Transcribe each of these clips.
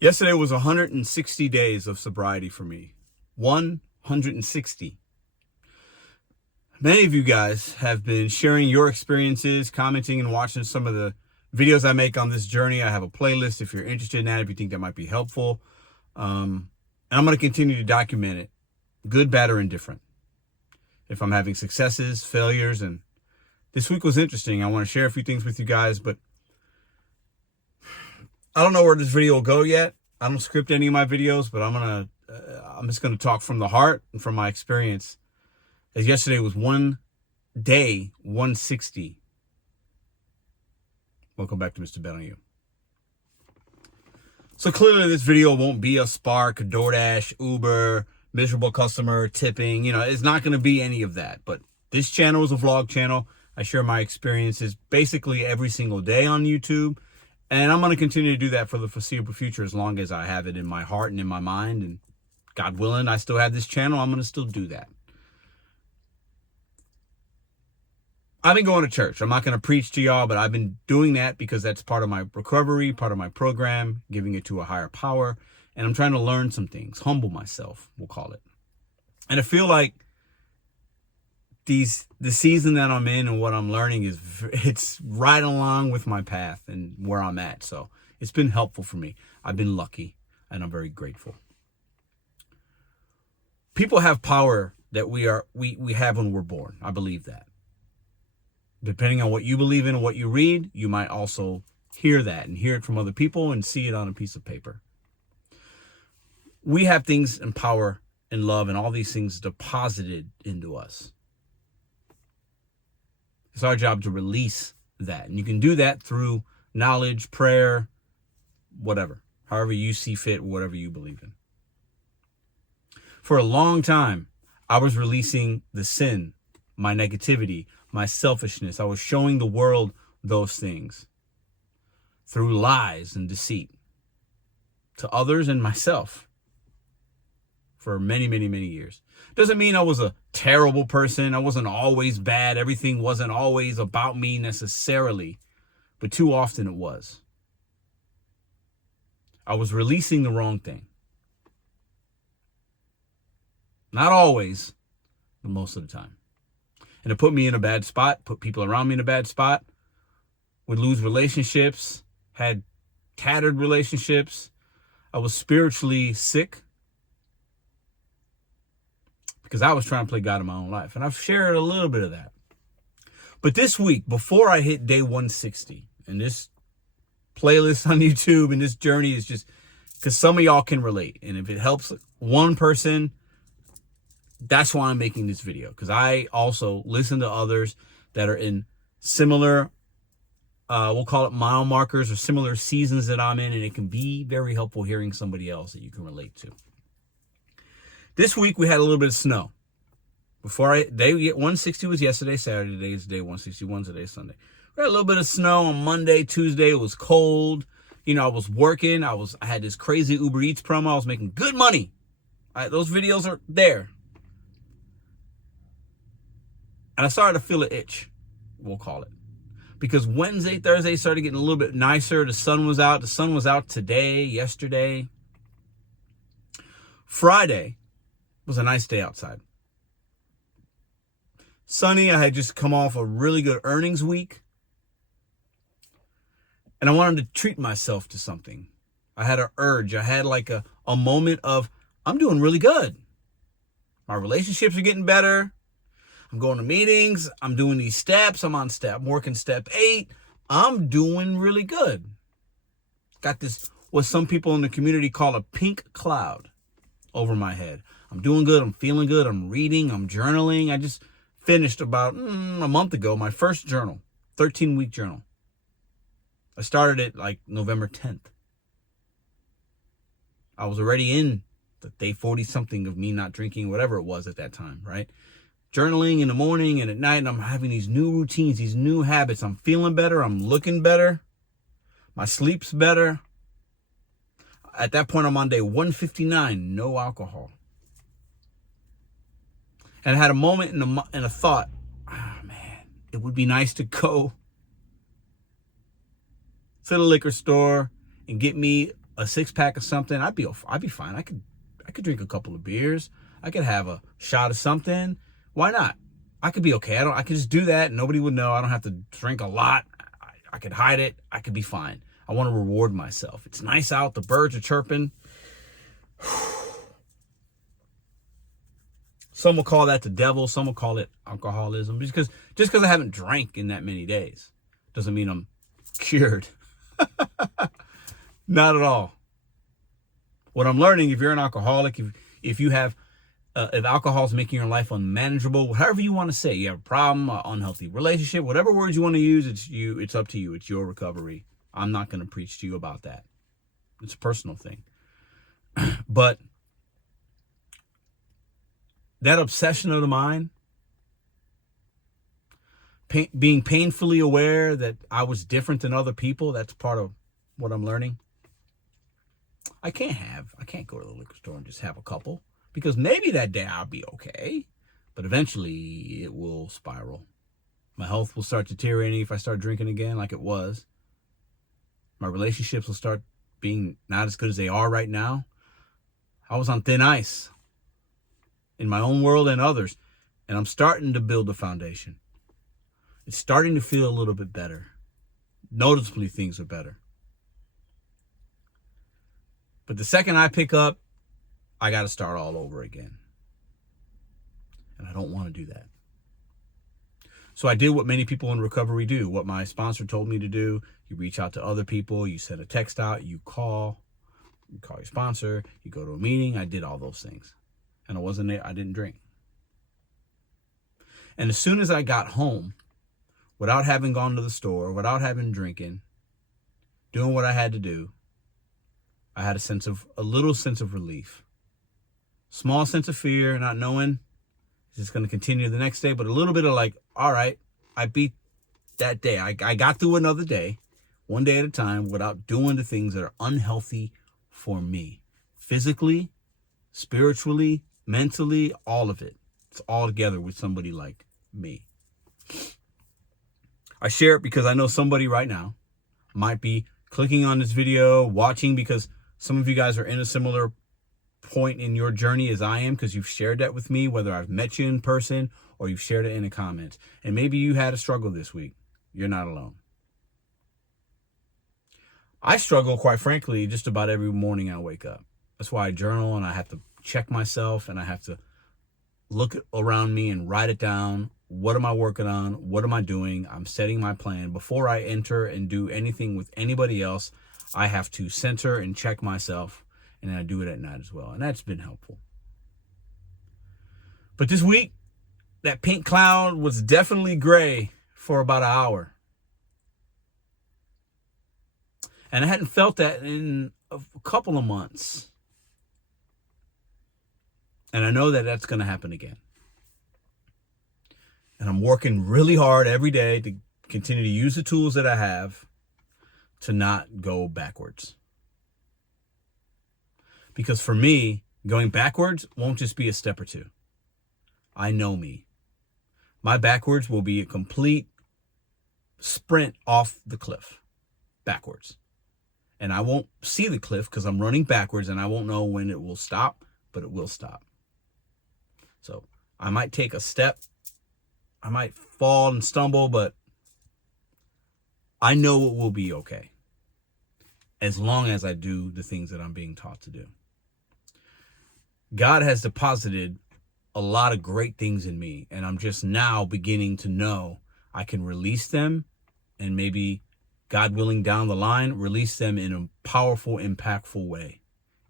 Yesterday was 160 days of sobriety for me. 160. Many of you guys have been sharing your experiences, commenting, and watching some of the videos I make on this journey. I have a playlist if you're interested in that, if you think that might be helpful. And I'm going to continue to document it, good, bad, or indifferent. If I'm having successes, failures, and this week was interesting. I want to share a few things with you guys, but I don't know where this video will go yet. I don't script any of my videos, but I'm just gonna talk from the heart and from my experience. As yesterday was one day 160. Welcome back to Mr.BetonYou. So clearly this video won't be a Spark, a DoorDash, Uber, miserable customer, tipping. It's not gonna be any of that. But this channel is a vlog channel. I share my experiences basically every single day on YouTube. And I'm going to continue to do that for the foreseeable future as long as I have it in my heart and in my mind. And God willing, I still have this channel. I'm going to still do that. I've been going to church. I'm not going to preach to y'all, but I've been doing that because that's part of my recovery, part of my program, giving it to a higher power. And I'm trying to learn some things, humble myself, we'll call it. And I feel like the season that I'm in and what I'm learning it's right along with my path and where I'm at. So it's been helpful for me. I've been lucky and I'm very grateful. People have power that we have when we're born. I believe that. Depending on what you believe in and what you read, you might also hear that and hear it from other people and see it on a piece of paper. We have things in power and love and all these things deposited into us. It's our job to release that. And you can do that through knowledge, prayer, whatever. However you see fit, whatever you believe in. For a long time, I was releasing the sin, my negativity, my selfishness. I was showing the world those things through lies and deceit to others and myself for many, many, many years. Doesn't mean I was a terrible person. I wasn't always bad. Everything wasn't always about me necessarily, but too often it was. I was releasing the wrong thing. Not always, but most of the time. And it put me in a bad spot, put people around me in a bad spot, would lose relationships, had tattered relationships. I was spiritually sick, because I was trying to play God in my own life. And I've shared a little bit of that. But this week, before I hit day 160, and this playlist on YouTube and this journey is just because some of y'all can relate. And if it helps one person, that's why I'm making this video. Because I also listen to others that are in similar, we'll call it mile markers or similar seasons that I'm in. And it can be very helpful hearing somebody else that you can relate to. This week, we had a little bit of snow. Day 160 was yesterday, Saturday. Today is day 161, today is Sunday. We had a little bit of snow on Monday, Tuesday. It was cold. I was working. I had this crazy Uber Eats promo. I was making good money. Those videos are there. And I started to feel an itch, we'll call it. Because Wednesday, Thursday started getting a little bit nicer. The sun was out. The sun was out today, yesterday. Friday was a nice day outside. Sunny. I had just come off a really good earnings week. And I wanted to treat myself to something. I had an urge. I had like a moment of, I'm doing really good. My relationships are getting better. I'm going to meetings. I'm doing these steps. I'm working step 8. I'm doing really good. Got this, what some people in the community call a pink cloud over my head. I'm doing good. I'm feeling good. I'm reading. I'm journaling. I just finished about a month ago my first journal, 13-week journal. I started it like November 10th. I was already in the day 40-something of me not drinking, whatever it was at that time, right? Journaling in the morning and at night, and I'm having these new routines, these new habits. I'm feeling better. I'm looking better. My sleep's better. At that point, I'm on day 159, no alcohol. And I had a moment and a thought, man, it would be nice to go to the liquor store and get me a 6-pack of something, I'd be fine. I could drink a couple of beers. I could have a shot of something. Why not? I could be okay. I could just do that and nobody would know. I don't have to drink a lot. I could hide it. I could be fine. I want to reward myself. It's nice out. The birds are chirping. Some will call that the devil. Some will call it alcoholism. Just because I haven't drank in that many days doesn't mean I'm cured. Not at all. What I'm learning, if you're an alcoholic, if you have, if alcohol is making your life unmanageable, however you want to say, you have a problem, an unhealthy relationship, whatever words you want to use, it's up to you. It's your recovery. I'm not going to preach to you about that. It's a personal thing. But that obsession of the mind, being painfully aware that I was different than other people, that's part of what I'm learning. I can't go to the liquor store and just have a couple, because maybe that day I'll be okay, but eventually it will spiral. My health will start deteriorating if I start drinking again like it was. My relationships will start being not as good as they are right now. I was on thin ice in my own world and others, and I'm starting to build a foundation. It's starting to feel a little bit better. Noticeably, things are better. But the second I pick up, I got to start all over again. And I don't want to do that. So I did what many people in recovery do, what my sponsor told me to do. You reach out to other people, you send a text out, you call your sponsor, you go to a meeting. I did all those things. And I didn't drink. And as soon as I got home, without having gone to the store, without having drinking, doing what I had to do, I had a little sense of relief. Small sense of fear, not knowing is this going to continue the next day, but a little bit of like, all right, I beat that day. I got through another day, one day at a time, without doing the things that are unhealthy for me. Physically, spiritually, mentally, all of it. It's all together with somebody like me. I share it because I know somebody right now might be clicking on this video, watching, because some of you guys are in a similar point in your journey as I am, because you've shared that with me, whether I've met you in person or you've shared it in the comments. And maybe you had a struggle this week. You're not alone. I struggle, quite frankly, just about every morning I wake up. That's why I journal, and I have to check myself, and I have to look around me and write it down. What am I working on? What am I doing? I'm setting my plan. Before I enter and do anything with anybody else, I have to center and check myself, and I do it at night as well. And that's been helpful. But this week, that pink cloud was definitely gray for about an hour. And I hadn't felt that in a couple of months. And I know that that's going to happen again. And I'm working really hard every day to continue to use the tools that I have to not go backwards. Because for me, going backwards won't just be a step or two. I know me. My backwards will be a complete sprint off the cliff. Backwards. And I won't see the cliff because I'm running backwards, and I won't know when it will stop, but it will stop. So I might take a step. I might fall and stumble, but I know it will be okay. As long as I do the things that I'm being taught to do. God has deposited a lot of great things in me, and I'm just now beginning to know I can release them, and maybe, God willing, down the line, release them in a powerful, impactful way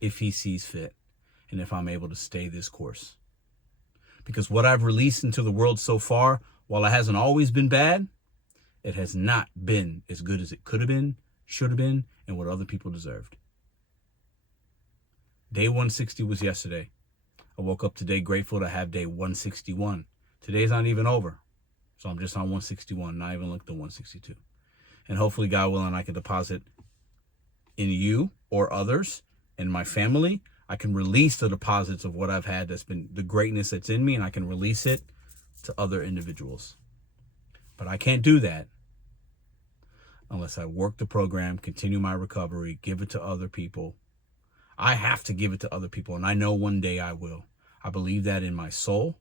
if he sees fit, and if I'm able to stay this course. Because what I've released into the world so far, while it hasn't always been bad, it has not been as good as it could have been, should have been, and what other people deserved. Day 160 was yesterday. I woke up today grateful to have day 161. Today's not even over. So I'm just on 161, not even looked at 162. And hopefully, God willing, I can deposit in you or others and my family. I can release the deposits of what I've had that's been the greatness that's in me, and I can release it to other individuals. But I can't do that unless I work the program, continue my recovery, give it to other people. I have to give it to other people, and I know one day I will. I believe that in my soul.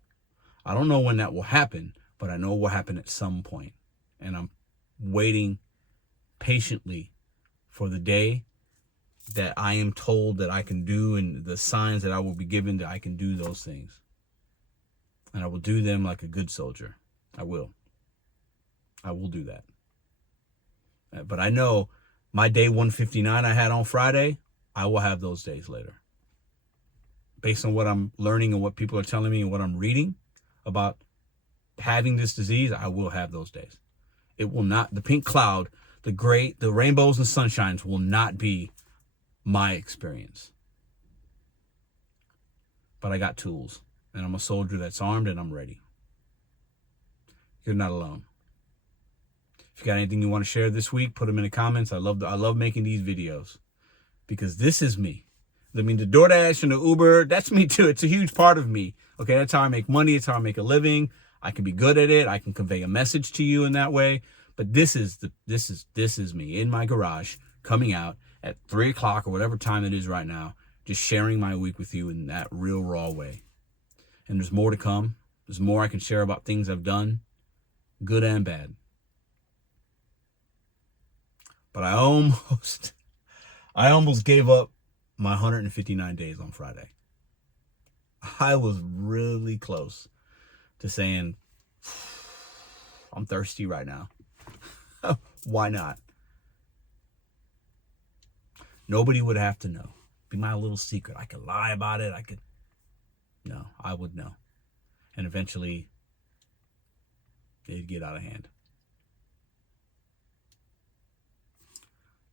I don't know when that will happen, but I know it will happen at some point. And I'm waiting patiently for the day that I am told that I can do, and the signs that I will be given that I can do those things. And I will do them like a good soldier. I will. I will do that. But I know my day 159 I had on Friday, I will have those days later. Based on what I'm learning and what people are telling me and what I'm reading about having this disease, I will have those days. It will not, the pink cloud, the rainbows and sunshines will not be my experience. But I got tools, and I'm a soldier that's armed, and I'm ready. You're not alone. If you got anything you want to share this week, put them in the comments. I love making these videos because this is me. I mean, the DoorDash and the Uber, that's me too. It's a huge part of me. Okay, that's how I make money. It's how I make a living. I can be good at it. I can convey a message to you in that way. But this is me in my garage, coming out at 3 o'clock or whatever time it is right now, just sharing my week with you in that real raw way. And there's more to come. There's more I can share about things I've done, good and bad. But I almost gave up my 159 days on Friday. I was really close to saying, I'm thirsty right now. Why not? Nobody would have to know. Be my little secret. I could lie about it. No, I would know. And eventually, it'd get out of hand.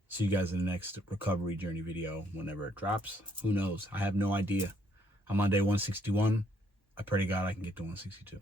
See you guys in the next recovery journey video whenever it drops. Who knows? I have no idea. I'm on day 161. I pray to God I can get to 162.